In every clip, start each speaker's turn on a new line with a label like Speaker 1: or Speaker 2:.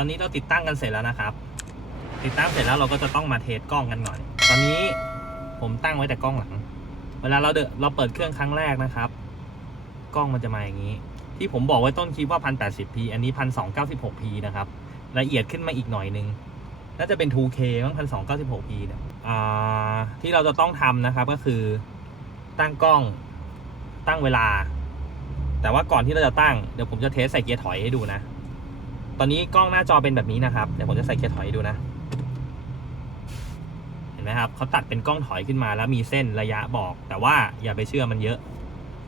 Speaker 1: ตอนนี้เราติดตั้งกันเสร็จแล้วนะครับ ติดตั้งเสร็จแล้วเราก็จะต้องมาเทสกล้องกันหน่อย ตอนนี้ผมตั้งไว้แต่กล้องหลัง เวลาเราเดเราเปิดเครื่องครั้งแรกนะครับ กล้องมันจะมาอย่างนี้ ที่ผมบอกไว้ต้นคลิปว่า 1080p อันนี้ 1296p นะครับ ละเอียดขึ้นมาอีกหน่อยนึง น่าจะเป็น 2K มั้ง 1296p เนี่ยอ่าที่เราจะต้องทำนะครับก็คือตั้งกล้องตั้งเวลา แต่ว่าก่อนที่เราจะตั้งเดี๋ยวผมจะเทสใส่เกียร์ถอยให้ดูนะ ตอนนี้กล้องหน้าจอเป็นแบบนี้นะครับ เดี๋ยวผมจะใส่เกียร์ถอยดูนะ เห็นไหมครับเขาตัดเป็นกล้องถอยขึ้นมาแล้วมีเส้นระยะบอก แต่ว่าอย่าไปเชื่อมันเยอะ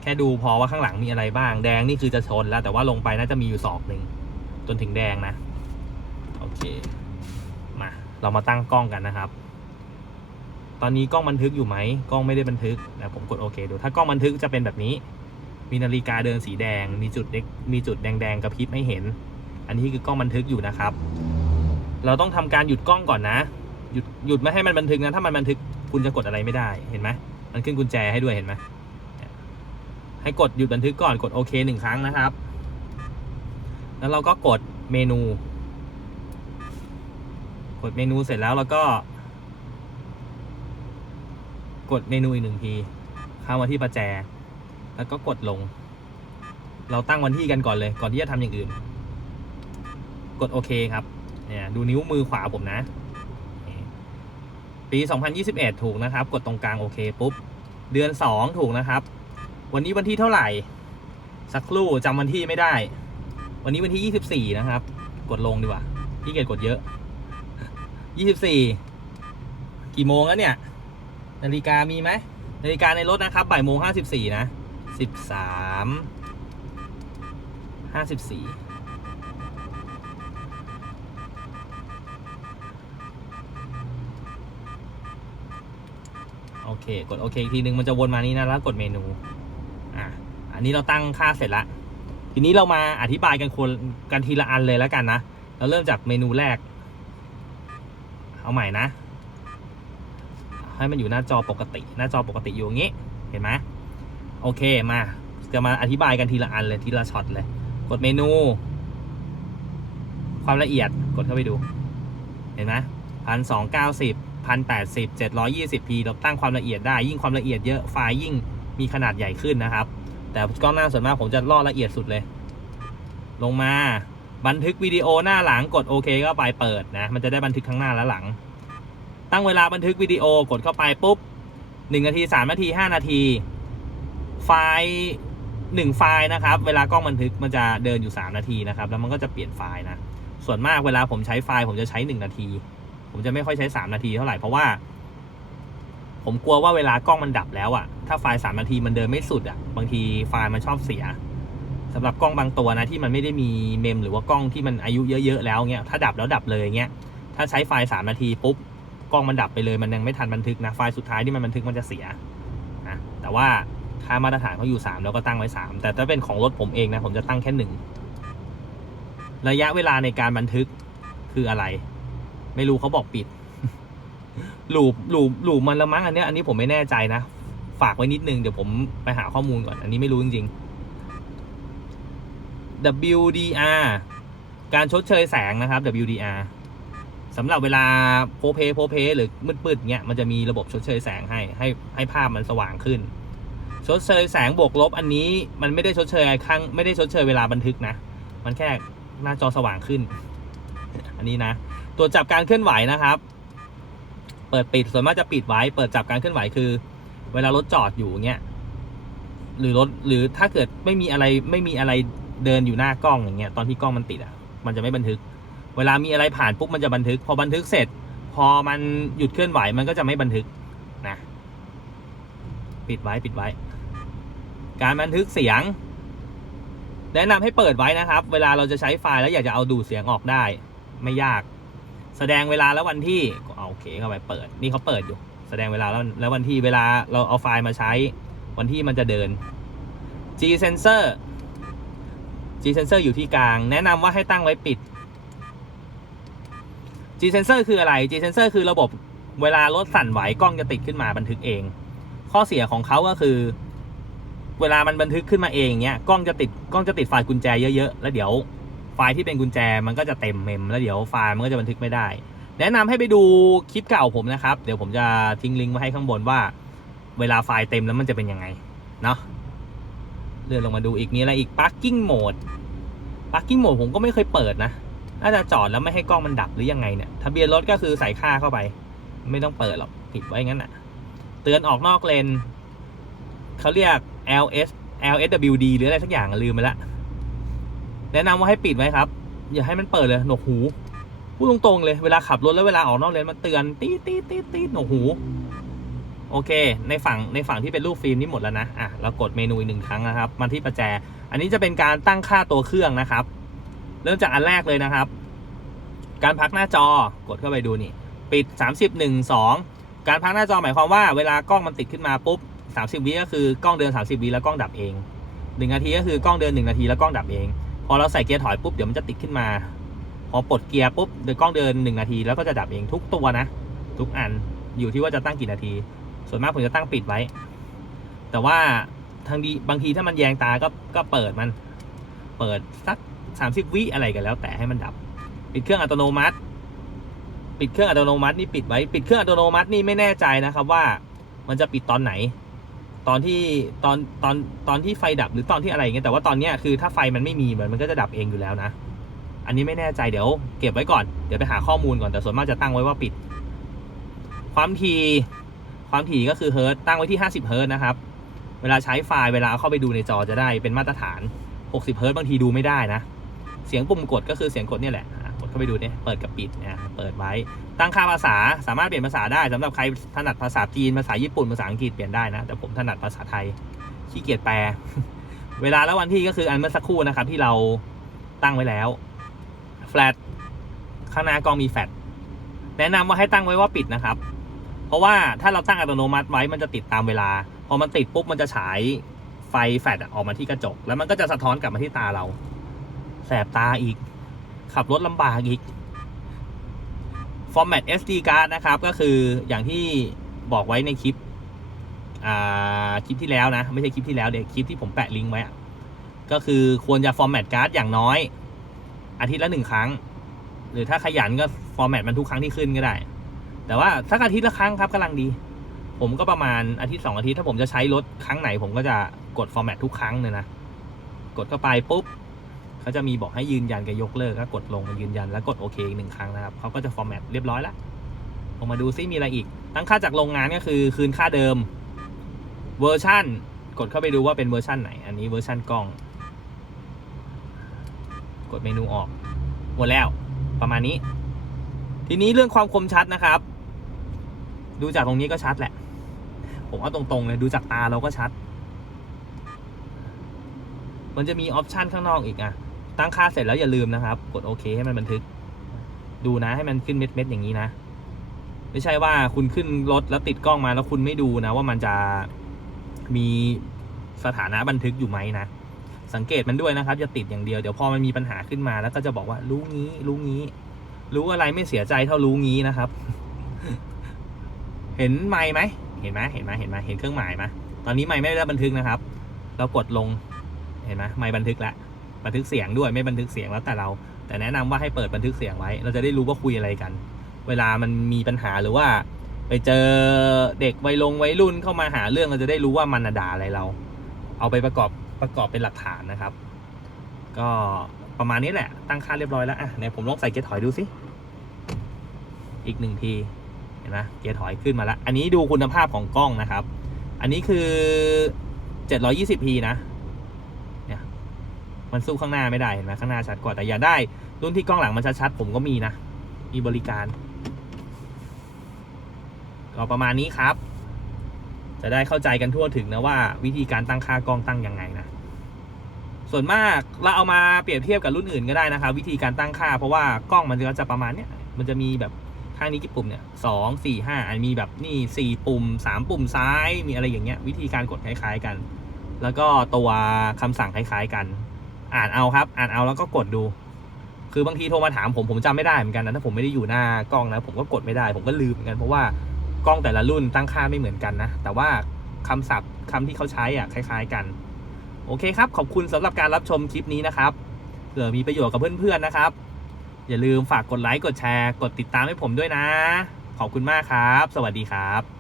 Speaker 1: แค่ดูพอว่าข้างหลังมีอะไรบ้าง แดงนี่คือจะชนแล้ว แต่ว่าลงไปน่าจะมีอยู่ศอกหนึ่งจนถึงแดงนะ โอเค มา เรามาตั้งกล้องกันนะครับ ตอนนี้กล้องบันทึกอยู่ไหมกล้องไม่ได้บันทึกนะผมกดโอเคดู ถ้ากล้องบันทึกจะเป็นแบบนี้ มีนาฬิกาเดินสีแดง มีจุดเล็กมีจุดแดงๆกระพริบให้เห็น อันนี้คือกล้องบันทึกอยู่นะครับ เราต้องทำการหยุดกล้องก่อนนะ หยุดหยุดไม่ให้มันบันทึกนะ ถ้ามันบันทึกคุณจะกดอะไรไม่ได้เห็นไหมมันขึ้นกุญแจให้ด้วยเห็นไหมให้กดหยุดบันทึกก่อนกดโอเคหนึ่งครั้งนะครับ แล้วเราก็กดเมนู กดเมนูเสร็จแล้วเราก็ กดเมนูอีกหนึ่งทีเข้ามาที่ประแจ แล้วก็กดลง เราตั้งวันที่กันก่อนเลย ก่อนที่จะทำอย่างอื่น กดโอเคครับ เนี่ยดูนิ้วมือขวาผมนะ ปี 2021 ถูกนะครับ กดตรงกลางโอเคปุ๊บ เดือน 2 ถูกนะครับ วันนี้วันที่เท่าไหร่ สักครู่จำวันที่ไม่ได้ วันนี้วันที่ 24 นะครับ กดลงดีกว่าที่เกียกดเยอะ 24 กี่โมงแล้วเนี่ย นาฬิกามีไหมนาฬิกาในรถนะครับบ่ายโมง54นะ 13 54 โอเค กดโอเคอีกทีนึงมันจะวนมานี้นะแล้วกดเมนูอะอันนี้เราตั้งค่าเสร็จละทีนี้เรามาอธิบายกันคนกันทีละอันเลยแล้วกันนะเราเริ่มจากเมนูแรก เอาใหม่นะ ให้มันอยู่หน้าจอปกติ หน้าจอปกติอยู่อย่างนี้เห็นไหมโอเคมาจะมาอธิบายกันทีละอันเลยทีละช็อตเลย กดเมนู ความละเอียดกดเข้าไปดู เห็นไหมพันสองเก้าสิบ พันแปดสิบเจ็ดร้อยี่สิบพีเราตั้งความละเอียดได้ ยิ่งความละเอียดเยอะไฟล์ยิ่งมีขนาดใหญ่ขึ้นนะครับ แต่กล้องหน้าส่วนมากผมจะล่อละเอียดสุดเลย ลงมาบันทึกวิดีโอหน้าหลังกดโอเคก็ไปเปิดนะ มันจะได้บันทึกทั้งหน้าและหลัง ตั้งเวลาบันทึกวิดีโอกดเข้าไปปุ๊บหนึ่งนาทีสามนาทีห้านาที ไฟล์หนึ่งไฟล์นะครับ เวลากล้องบันทึกมันจะเดินอยู่สามนาทีนะครับ แล้วมันก็จะเปลี่ยนไฟล์นะ ส่วนมากเวลาผมใช้ไฟล์ผมจะใช้หนึ่งนาที ผมจะไม่ค่อยใช้สามนาทีเท่าไหร่เพราะว่า ผมกลัวว่าเวลากล้องมันดับแล้วอะถ้าไฟล์สามนาทีมันเดินไม่สุดอะบางทีไฟล์มันชอบเสียสำหรับกล้องบางตัวนะที่มันไม่ได้มีเมมหรือว่ากล้องที่มันอายุเยอะๆแล้วเงี้ยถ้าดับแล้วดับเลยเงี้ยถ้าใช้ไฟล์สามนาทีปุ๊บกล้องมันดับไปเลยมันยังไม่ทันบันทึกนะไฟล์สุดท้ายที่มันบันทึกมันจะเสียนะแต่ว่าค่ามาตรฐานเขาอยู่สามแล้วก็ตั้งไว้สามแต่ถ้าเป็นของรถผมเองนะผมจะตั้งแค่หนึ่งระยะเวลาในการบันทึกคืออะไร ไม่รู้เขาบอกปิดหลูปหลูปหลูปมันละมั้งอันเนี้ยอันนี้ผมไม่แน่ใจนะ ฝากไว้นิดนึง เดี๋ยวผมไปหาข้อมูลก่อน อันนี้ไม่รู้จริงๆ WDR การชดเชยแสงนะครับ WDR สำหรับเวลาโพเพโพเพหรือมืดๆเงี้ยมันจะมีระบบชดเชยแสงให้ให้ให้ภาพมันสว่างขึ้น ชดเชยแสงบวกลบอันนี้มันไม่ได้ชดเชยครั้งไม่ได้ชดเชยเวลาบันทึกนะ มันแค่หน้าจอสว่างขึ้น อันนี้นะ รวจจับการเคลื่อนไหวนะครับ เปิดปิดส่วนมากจะปิดไว้ เปิดจับการเคลื่อนไหวคือ เวลารถจอดอยู่เงี้ยหรือรถหรือถ้าเกิดไม่มีอะไรไม่มีอะไรเดินอยู่หน้ากล้องอย่างเงี้ยตอนที่กล้องมันติดอะ มันจะไม่บันทึก เวลามีอะไรผ่านปุ๊บมันจะบันทึก พอบันทึกเสร็จ พอมันหยุดเคลื่อนไหวมันก็จะไม่บันทึกนะ ปิดไว้ปิดไว้ การบันทึกเสียง แนะนำให้เปิดไว้นะครับ เวลาเราจะใช้ไฟล์แล้วอยากจะเอาดูดเสียงออกได้ ไม่ยาก แสดงเวลาแล้ววันที่เอาโอเคเข้าไปเปิด นี่เขาเปิดอยู่ แสดงเวลาแล้วแล้ววันที่เวลาเราเอาไฟล์มาใช้ วันที่มันจะเดิน G sensor G sensor อยู่ที่กลาง แนะนำว่าให้ตั้งไว้ปิด G sensor คืออะไร G sensor คือระบบเวลารถสั่นไหวกล้องจะติดขึ้นมาบันทึกเอง ข้อเสียของเขาก็คือ เวลามันบันทึกขึ้นมาเองเนี้ยกล้องจะติดกล้องจะติดไฟล์กุญแจเยอะๆแล้วเดี๋ยว ฟล์ที่เป็นกุญแจมันก็จะเต็มเมมแล้วเดี๋ยวไฟล์มันก็จะบันทึกไม่ได้ แนะนำให้ไปดูคลิปเก่าผมนะครับ เดี๋ยวผมจะทิ้งลิงก์ไว้ให้ข้างบนว่า เวลาไฟล์เต็มแล้วมันจะเป็นยังไงเนาะเลื่อนลงมาดูอีกมีอะไรอีก parking mode parking mode ผมก็ไม่เคยเปิดนะน่าจะจอดแล้วไม่ให้กล้องมันดับหรือยังไงเนี่ยทะเบียนรถก็คือใส่ค่าเข้าไป ไม่ต้องเปิดหรอกปิดไว้งั้นน่ะ เตือนออกนอกเลนเขาเรียก LS LSWD หรืออะไรสักอย่างลืมไปละ แนะนำว่าให้ปิดไว้ครับ อย่าให้มันเปิดเลย หนวกหู พูดตรงๆเลย เวลาขับรถแล้วเวลาออกนอกเลนมันเตือนตีตีตีตีหนวกหู โอเค ในฝั่งในฝั่งที่เป็นรูปฟิล์มนี่หมดแล้วนะ อะ เรากดเมนูอีกหนึ่งครั้งนะครับ มาที่ประแจ อันนี้จะเป็นการตั้งค่าตัวเครื่องนะครับ เริ่มจากอันแรกเลยนะครับ การพักหน้าจอกดเข้าไปดูนี่ ปิด 30 1 2 การพักหน้าจอหมายความว่าเวลากล้องมันติดขึ้นมาปุ๊บ30วิก็คือกล้องเดิน 30วิแล้วกล้องดับเอง1นาทีก็คือกล้องเดิน 1 นาทีแล้วกล้องดับเอง อเราใส่เกียร์ถอยปุ๊บเดี๋ยวมันจะติดขึ้นมา พอปลดเกียร์ปุ๊บเดี๋ยวกล้องเดิน 1 นาทีแล้วก็จะดับเองทุกตัวนะ ทุกอันอยู่ที่ว่าจะตั้งกี่นาที ส่วนมากผมจะตั้งปิดไว้ แต่ว่าทางดีบางทีถ้ามันแยงตาก็ก็เปิดมัน เปิดสัก 30 วิอะไรกันแล้ว แต่ให้มันดับ ปิดเครื่องอัตโนมัติ ปิดเครื่องอัตโนมัตินี่ปิดไว้ ปิดเครื่องอัตโนมัตินี่ไม่แน่ใจนะครับว่ามันจะปิดตอนไหน ตอนที่ตอนตอนตอนที่ไฟดับหรือตอนที่อะไรอย่างเงี้ยแต่ว่าตอนเนี้ยคือถ้าไฟมันไม่มีมันมันก็จะดับเองอยู่แล้วนะ อันนี้ไม่แน่ใจเดี๋ยว เก็บไว้ก่อนเดี๋ยวไปหาข้อมูลก่อนแต่ส่วนมากจะตั้งไว้ว่าปิด ความถี่ความถี่ก็คือเฮิร์ตตั้งไว้ที่ 50เฮิร์ตนะครับ เวลาใช้ไฟล์เวลาเข้าไปดูในจอจะได้เป็นมาตรฐาน 60เฮิร์ตบางทีดูไม่ได้นะ เสียงปุ่มกดก็คือเสียงกดเนี่ยแหละ เข้าไปดูเนี่ยเปิดกับปิดนี่ยเปิดไว้ ตั้งค่าภาษาสามารถเปลี่ยนภาษาได้สำหรับใครถนัดภาษาจีนภาษาญี่ปุ่นภาษาอังกฤษเปลี่ยนได้นะ แต่ผมถนัดภาษาไทยขี้เกียจแปล เวลาและวันที่ก็คืออันเมื่อสักครู่นะครับ ที่เราตั้งไว้แล้วแฟลชข้างหน้ากล้องมีแฟลชแนะนำว่าให้ตั้งไว้ว่าปิดนะครับ เพราะว่าถ้าเราตั้งอัตโนมัติไว้มันจะติดตามเวลา พอมันติดปุ๊บมันจะฉายไฟแฟลชออกมาที่กระจก แล้วมันก็จะสะท้อนกลับมาที่ตาเรา แสบตาอีก ขับรถลำบากอีก Format SD card นะครับ ก็คืออย่างที่บอกไว้ในคลิปคลิปที่แล้วนะ ไม่ใช่คลิปที่แล้วเด็กคลิปที่ผมแปะลิงก์ไว้ก็คือควรจะ format card อย่างน้อย อาทิตย์ละหนึ่งครั้ง หรือถ้าขยันก็ format มันทุกครั้งที่ขึ้นก็ได้ แต่ว่าสักอาทิตย์ละครั้งครับกำลังดี ผมก็ประมาณอาทิตย์สองอาทิตย์ถ้าผมจะใช้รถครั้งไหน ผมก็จะกด format ทุกครั้งเลยนะ กดเข้าไปปุ๊บ เขาจะมีบอกให้ยืนยันกับยกเลิกก็กดลงยืนยันแล้วกดโอเคอีกหนึ่งครั้งนะครับเขาก็จะ format เรียบร้อยแล้วลงมาดูซิมีอะไรอีก ตั้งค่าจากโรงงานก็คือคืนค่าเดิมเวอร์ชันกดเข้าไปดูว่าเป็นเวอร์ชันไหน อันนี้เวอร์ชันกล้อง กดเมนูออกหมดแล้วประมาณนี้ ทีนี้เรื่องความคมชัดนะครับ ดูจากตรงนี้ก็ชัดแหละ ผมเอาตรงๆเลยดูจากตาเราก็ชัด มันจะมีออปชันข้างนอกอีกอะ ตั้งค่าเสร็จแล้วอย่าลืมนะครับ กดโอเคให้มันบันทึก ดูนะให้มันขึ้นเม็ดๆอย่างนี้นะ ไม่ใช่ว่าคุณขึ้นรถแล้วติดกล้องมาแล้วคุณไม่ดูนะ ว่ามันจะมีสถานะบันทึกอยู่ไหมนะ สังเกตมันด้วยนะครับอย่าติดอย่างเดียวเดี๋ยวพอมันมีปัญหาขึ้นมาแล้วก็จะบอกว่ารู้งี้รู้งี้ รู้อะไรไม่เสียใจเท่ารู้งี้นะครับ เห็นไม้ไหมเห็นไหมเห็นไหมเห็นไหมเห็นเครื่องหมายไหมตอนนี้ไม้ไม่ได้บันทึกนะครับ เรากดลงเห็นไหมไม้บันทึกแล้ว บันทึกเสียงด้วยไม่บันทึกเสียงแล้วแต่เรา แต่แนะนำว่าให้เปิดบันทึกเสียงไว้ เราจะได้รู้ว่าคุยอะไรกัน เวลามันมีปัญหาหรือว่า ไปเจอเด็กวัยลงวัยรุ่นเข้ามาหาเรื่องเราจะได้รู้ว่ามันน่ะด่าอะไรเรา เอาไปประกอบประกอบเป็นหลักฐานนะครับ ก็ประมาณนี้แหละ ตั้งค่าเรียบร้อยแล้วอะไหนผมลองใส่เกียร์ถอยดูสิอีกหนึ่งทีเห็นไหมเกียร์ถอยขึ้นมาแล้ว อันนี้ดูคุณภาพของกล้องนะครับ อันนี้คือ 720p นะเนี่ย มันสู้ข้างหน้าไม่ได้เห็นไหมข้างหน้าชัดกว่าแต่อย่าได้รุ่นที่กล้องหลังมันชัดๆผมก็มีนะ มีบริการ ก็ประมาณนี้ครับ จะได้เข้าใจกันทั่วถึงนะว่า วิธีการตั้งค่ากล้องตั้งยังไงนะส่วนมากเราเอามาเปรียบเทียบกับรุ่นอื่นก็ได้นะครับ วิธีการตั้งค่า เพราะว่ากล้องมันก็จะประมาณเนี้ยมันจะมีแบบข้างนี้กี่ปุ่มเนี่ยสองสี่ห้าอันมีแบบนี่สี่ปุ่มสามปุ่มซ้ายมีอะไรอย่างเงี้ย วิธีการกดคล้ายๆกัน แล้วก็ตัวคำสั่งคล้ายๆกัน อ่านเอาครับ อ่านเอาแล้วก็กดดู คือบางทีโทรมาถามผมผมจำไม่ได้เหมือนกันนะถ้าผมไม่ได้อยู่หน้ากล้องนะ ผมก็กดไม่ได้ ผมก็ลืมเหมือนกันเพราะว่ากล้องแต่ละรุ่นตั้งค่าไม่เหมือนกันนะ แต่ว่าคำศัพท์คำที่เขาใช้อะคล้ายๆกัน โอเคครับ ขอบคุณสำหรับการรับชมคลิปนี้นะครับเผื่อมีประโยชน์กับเพื่อนๆนะครับ อย่าลืมฝากกดไลค์กดแชร์ กดติดตามให้ผมด้วยนะ ขอบคุณมากครับ สวัสดีครับ